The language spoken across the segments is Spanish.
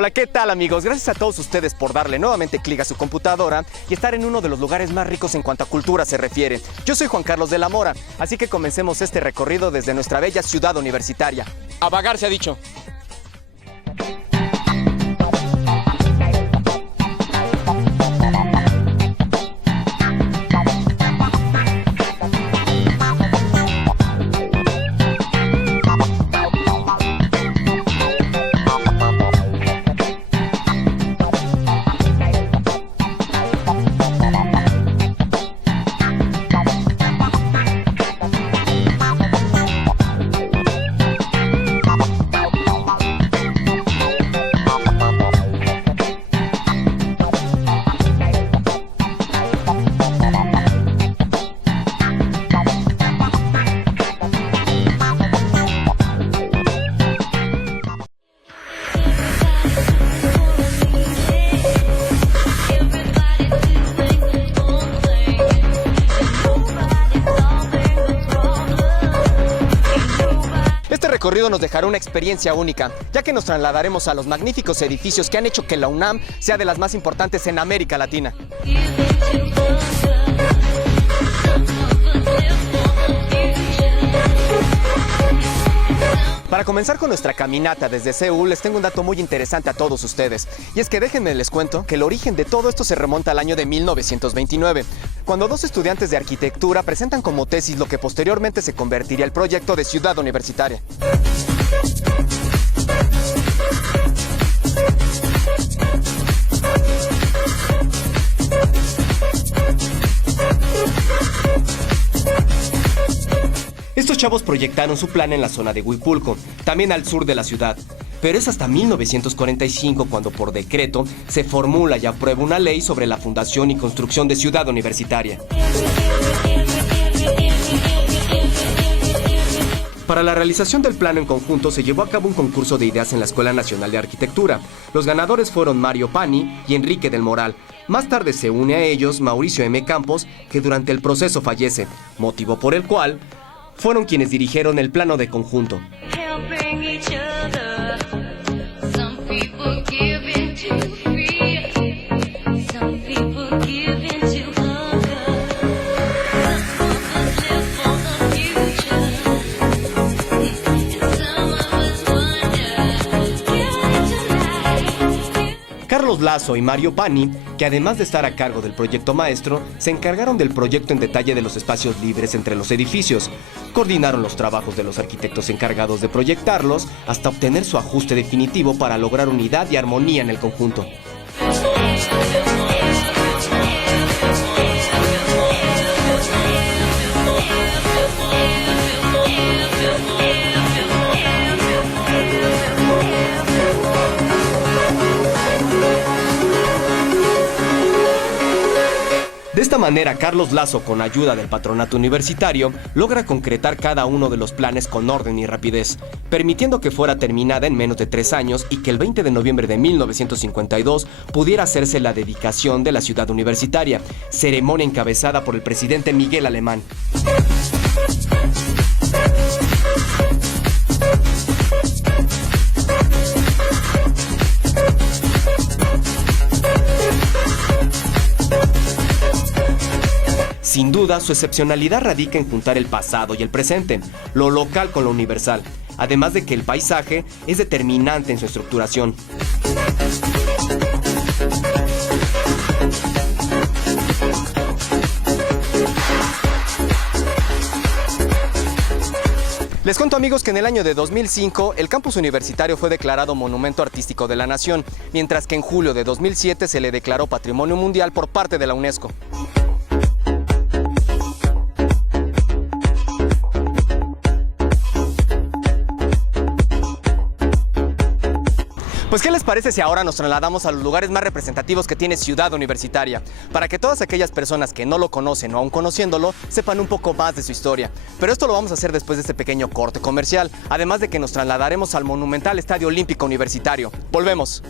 Hola, ¿qué tal, amigos? Gracias a todos ustedes por darle nuevamente clic a su computadora y estar en uno de los lugares más ricos en cuanto a cultura se refiere. Yo soy Juan Carlos de la Mora, así que comencemos este recorrido desde nuestra bella ciudad universitaria. A vagar se ha dicho. Este recorrido nos dejará una experiencia única, ya que nos trasladaremos a los magníficos edificios que han hecho que la UNAM sea de las más importantes en América Latina. Para comenzar con nuestra caminata desde Seúl, les tengo un dato muy interesante a todos ustedes. Y es que déjenme les cuento que el origen de todo esto se remonta al año de 1929, cuando dos estudiantes de arquitectura presentan como tesis lo que posteriormente se convertiría el proyecto de Ciudad Universitaria. Estos chavos proyectaron su plan en la zona de Huipulco, también al sur de la ciudad. Pero es hasta 1945 cuando por decreto se formula y aprueba una ley sobre la fundación y construcción de Ciudad Universitaria. Para la realización del plano en conjunto se llevó a cabo un concurso de ideas en la Escuela Nacional de Arquitectura. Los ganadores fueron Mario Pani y Enrique del Moral. Más tarde se une a ellos Mauricio M. Campos, que durante el proceso fallece, motivo por el cual fueron quienes dirigieron el plano de conjunto. Carlos Lazo y Mario Pani, que además de estar a cargo del proyecto maestro, se encargaron del proyecto en detalle de los espacios libres entre los edificios. Coordinaron los trabajos de los arquitectos encargados de proyectarlos hasta obtener su ajuste definitivo para lograr unidad y armonía en el conjunto. De esta manera, Carlos Lazo, con ayuda del patronato universitario, logra concretar cada uno de los planes con orden y rapidez, permitiendo que fuera terminada en menos de 3 años y que el 20 de noviembre de 1952 pudiera hacerse la dedicación de la ciudad universitaria, ceremonia encabezada por el presidente Miguel Alemán. Sin duda, su excepcionalidad radica en juntar el pasado y el presente, lo local con lo universal, además de que el paisaje es determinante en su estructuración. Les cuento, amigos, que en el año de 2005 el campus universitario fue declarado Monumento Artístico de la Nación, mientras que en julio de 2007 se le declaró Patrimonio Mundial por parte de la UNESCO. Pues, ¿qué les parece si ahora nos trasladamos a los lugares más representativos que tiene Ciudad Universitaria? Para que todas aquellas personas que no lo conocen o aún conociéndolo, sepan un poco más de su historia. Pero esto lo vamos a hacer después de este pequeño corte comercial, además de que nos trasladaremos al monumental Estadio Olímpico Universitario. ¡Volvemos!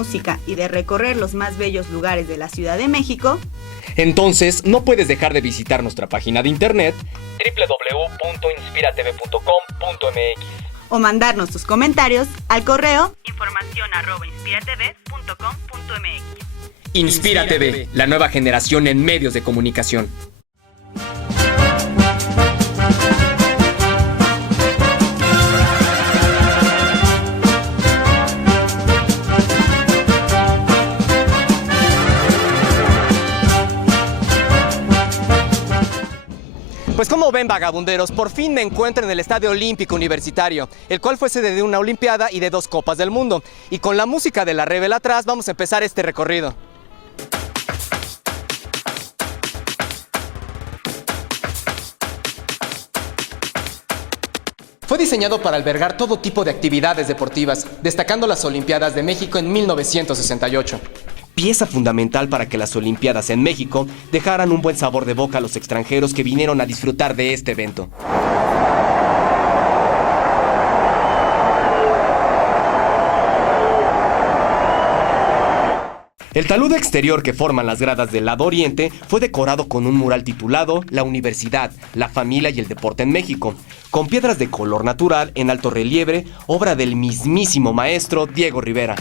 música y de recorrer los más bellos lugares de la Ciudad de México, entonces no puedes dejar de visitar nuestra página de internet www.inspiratv.com.mx o mandarnos tus comentarios al correo informacion@inspiratv.com.mx. Inspira TV, la nueva generación en medios de comunicación. Pues como ven, vagabunderos, por fin me encuentro en el Estadio Olímpico Universitario, el cual fue sede de una Olimpiada y de 2 Copas del Mundo. Y con la música de la Rebel atrás vamos a empezar este recorrido. Fue diseñado para albergar todo tipo de actividades deportivas, destacando las Olimpiadas de México en 1968. Pieza fundamental para que las Olimpiadas en México dejaran un buen sabor de boca a los extranjeros que vinieron a disfrutar de este evento. El talud exterior que forman las gradas del lado oriente fue decorado con un mural titulado La Universidad, la Familia y el Deporte en México, con piedras de color natural en alto relieve, obra del mismísimo maestro Diego Rivera.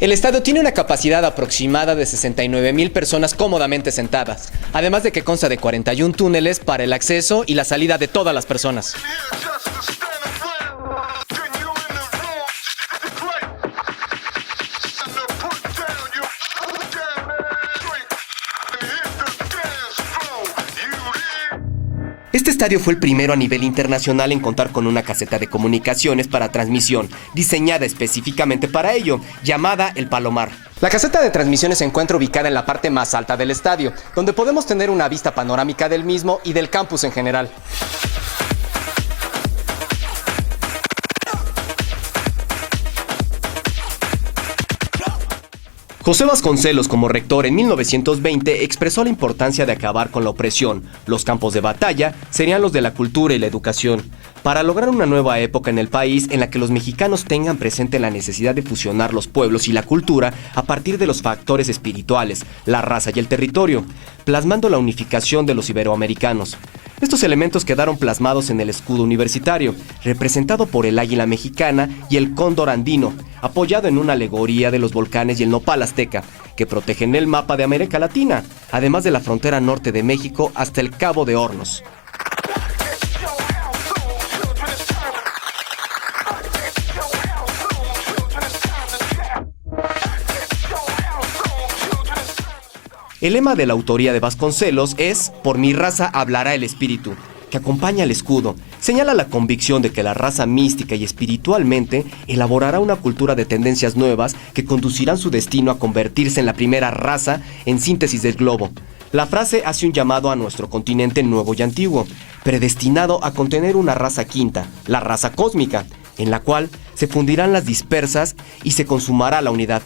El estadio tiene una capacidad aproximada de 69,000 personas cómodamente sentadas, además de que consta de 41 túneles para el acceso y la salida de todas las personas. Este estadio fue el primero a nivel internacional en contar con una caseta de comunicaciones para transmisión, diseñada específicamente para ello, llamada El Palomar. La caseta de transmisión se encuentra ubicada en la parte más alta del estadio, donde podemos tener una vista panorámica del mismo y del campus en general. José Vasconcelos, como rector en 1920, expresó la importancia de acabar con la opresión. Los campos de batalla serían los de la cultura y la educación, para lograr una nueva época en el país en la que los mexicanos tengan presente la necesidad de fusionar los pueblos y la cultura a partir de los factores espirituales, la raza y el territorio, plasmando la unificación de los iberoamericanos. Estos elementos quedaron plasmados en el escudo universitario, representado por el águila mexicana y el cóndor andino, apoyado en una alegoría de los volcanes y el nopal azteca, que protegen el mapa de América Latina, además de la frontera norte de México hasta el Cabo de Hornos. El lema de la autoría de Vasconcelos es «Por mi raza hablará el espíritu», que acompaña al escudo. Señala la convicción de que la raza mística y espiritualmente elaborará una cultura de tendencias nuevas que conducirán su destino a convertirse en la primera raza en síntesis del globo. La frase hace un llamado a nuestro continente nuevo y antiguo, predestinado a contener una raza quinta, la raza cósmica, en la cual se fundirán las dispersas y se consumará la unidad.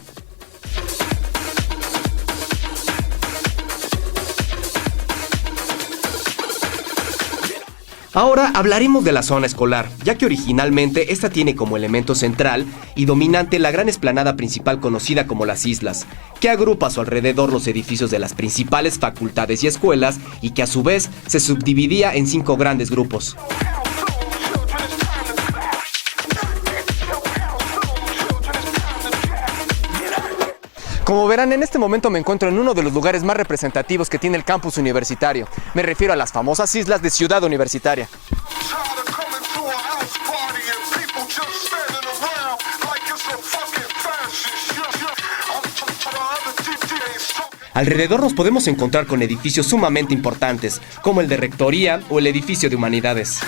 Ahora hablaremos de la zona escolar, ya que originalmente esta tiene como elemento central y dominante la gran explanada principal conocida como las Islas, que agrupa a su alrededor los edificios de las principales facultades y escuelas y que a su vez se subdividía en 5 grandes grupos. Como verán, en este momento me encuentro en uno de los lugares más representativos que tiene el campus universitario. Me refiero a las famosas islas de Ciudad Universitaria. Alrededor nos podemos encontrar con edificios sumamente importantes, como el de Rectoría o el edificio de Humanidades.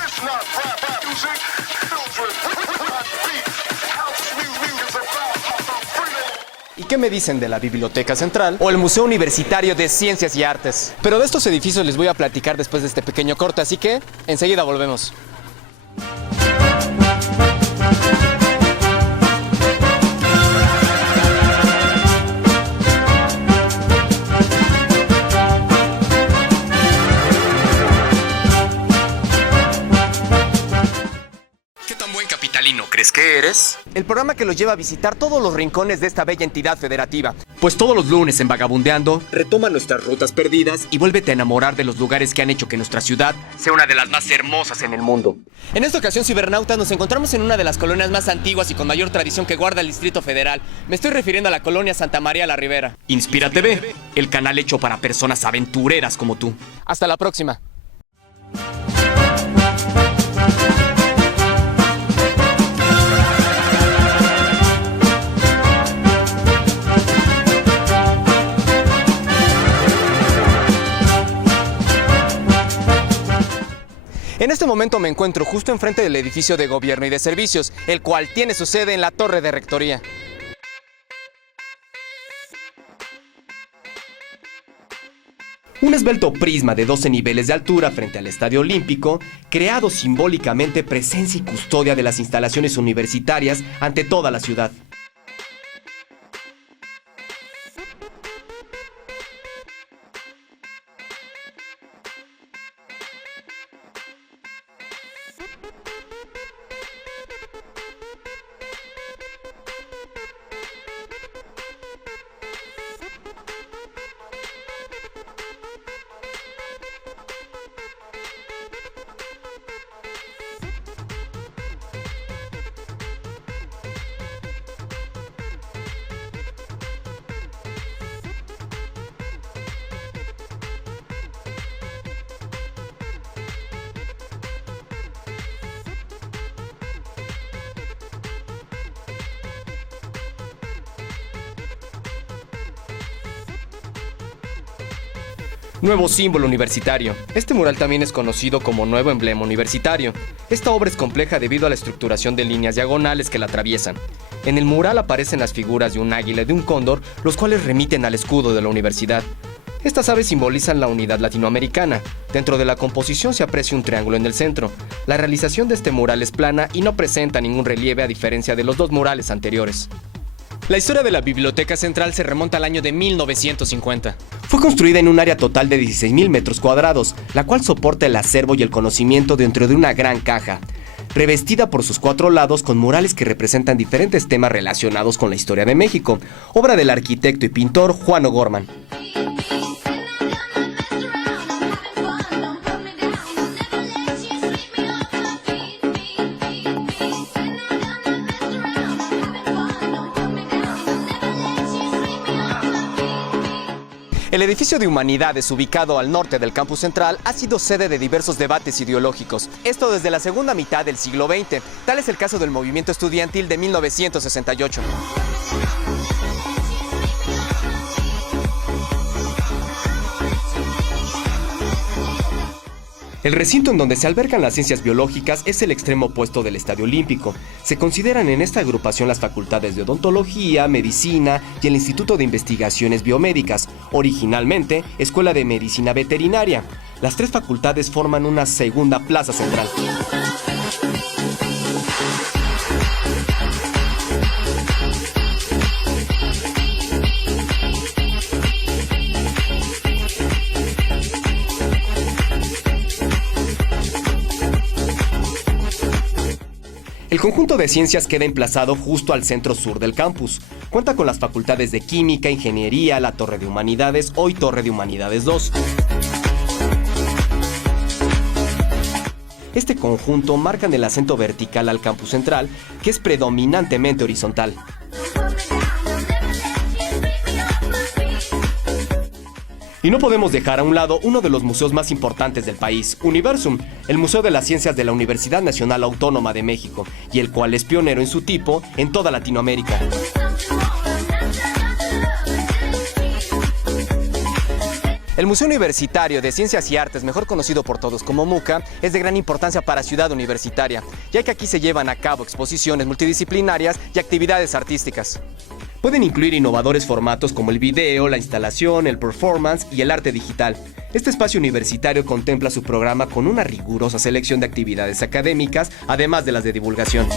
¿Y qué me dicen de la Biblioteca Central o el Museo Universitario de Ciencias y Artes? Pero de estos edificios les voy a platicar después de este pequeño corte, así que enseguida volvemos. capitalino crees que eres? El programa que los lleva a visitar todos los rincones de esta bella entidad federativa. Pues todos los lunes en Vagabundeando, retoma nuestras rutas perdidas y vuélvete a enamorar de los lugares que han hecho que nuestra ciudad sea una de las más hermosas en el mundo. En esta ocasión, cibernautas, nos encontramos en una de las colonias más antiguas y con mayor tradición que guarda el Distrito Federal. Me estoy refiriendo a la colonia Santa María la Ribera. Inspira TV, el canal hecho para personas aventureras como tú. Hasta la próxima. En este momento me encuentro justo enfrente del edificio de Gobierno y de Servicios, el cual tiene su sede en la Torre de Rectoría. Un esbelto prisma de 12 niveles de altura frente al Estadio Olímpico, creado simbólicamente presencia y custodia de las instalaciones universitarias ante toda la ciudad. Nuevo símbolo universitario. Este mural también es conocido como nuevo emblema universitario. Esta obra es compleja debido a la estructuración de líneas diagonales que la atraviesan. En el mural aparecen las figuras de un águila y de un cóndor, los cuales remiten al escudo de la universidad. Estas aves simbolizan la unidad latinoamericana. Dentro de la composición se aprecia un triángulo en el centro. La realización de este mural es plana y no presenta ningún relieve a diferencia de los dos murales anteriores. La historia de la Biblioteca Central se remonta al año de 1950. Fue construida en un área total de 16,000 metros cuadrados, la cual soporta el acervo y el conocimiento dentro de una gran caja, revestida por sus 4 lados con murales que representan diferentes temas relacionados con la historia de México, obra del arquitecto y pintor Juan O'Gorman. El edificio de Humanidades, ubicado al norte del campus central, ha sido sede de diversos debates ideológicos. Esto desde la segunda mitad del siglo XX. Tal es el caso del movimiento estudiantil de 1968. El recinto en donde se albergan las ciencias biológicas es el extremo opuesto del Estadio Olímpico. Se consideran en esta agrupación las facultades de odontología, medicina y el Instituto de Investigaciones Biomédicas, originalmente Escuela de Medicina Veterinaria. Las 3 facultades forman una segunda plaza central. El conjunto de ciencias queda emplazado justo al centro sur del campus. Cuenta con las facultades de Química, Ingeniería, la Torre de Humanidades, hoy Torre de Humanidades 2. Este conjunto marca el acento vertical al campus central, que es predominantemente horizontal. Y no podemos dejar a un lado uno de los museos más importantes del país, Universum, el Museo de las Ciencias de la Universidad Nacional Autónoma de México, y el cual es pionero en su tipo en toda Latinoamérica. El Museo Universitario de Ciencias y Artes, mejor conocido por todos como MUCA, es de gran importancia para Ciudad Universitaria, ya que aquí se llevan a cabo exposiciones multidisciplinarias y actividades artísticas. Pueden incluir innovadores formatos como el video, la instalación, el performance y el arte digital. Este espacio universitario contempla su programa con una rigurosa selección de actividades académicas, además de las de divulgación.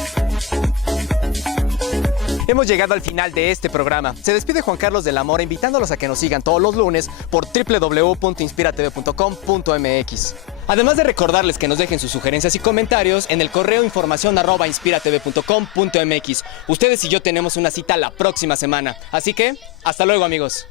Hemos llegado al final de este programa. Se despide Juan Carlos de la Mora invitándolos a que nos sigan todos los lunes por www.inspiratv.com.mx. Además de recordarles que nos dejen sus sugerencias y comentarios en el correo informacion@inspiratv.com.mx. Ustedes y yo tenemos una cita la próxima semana. Así que, hasta luego, amigos.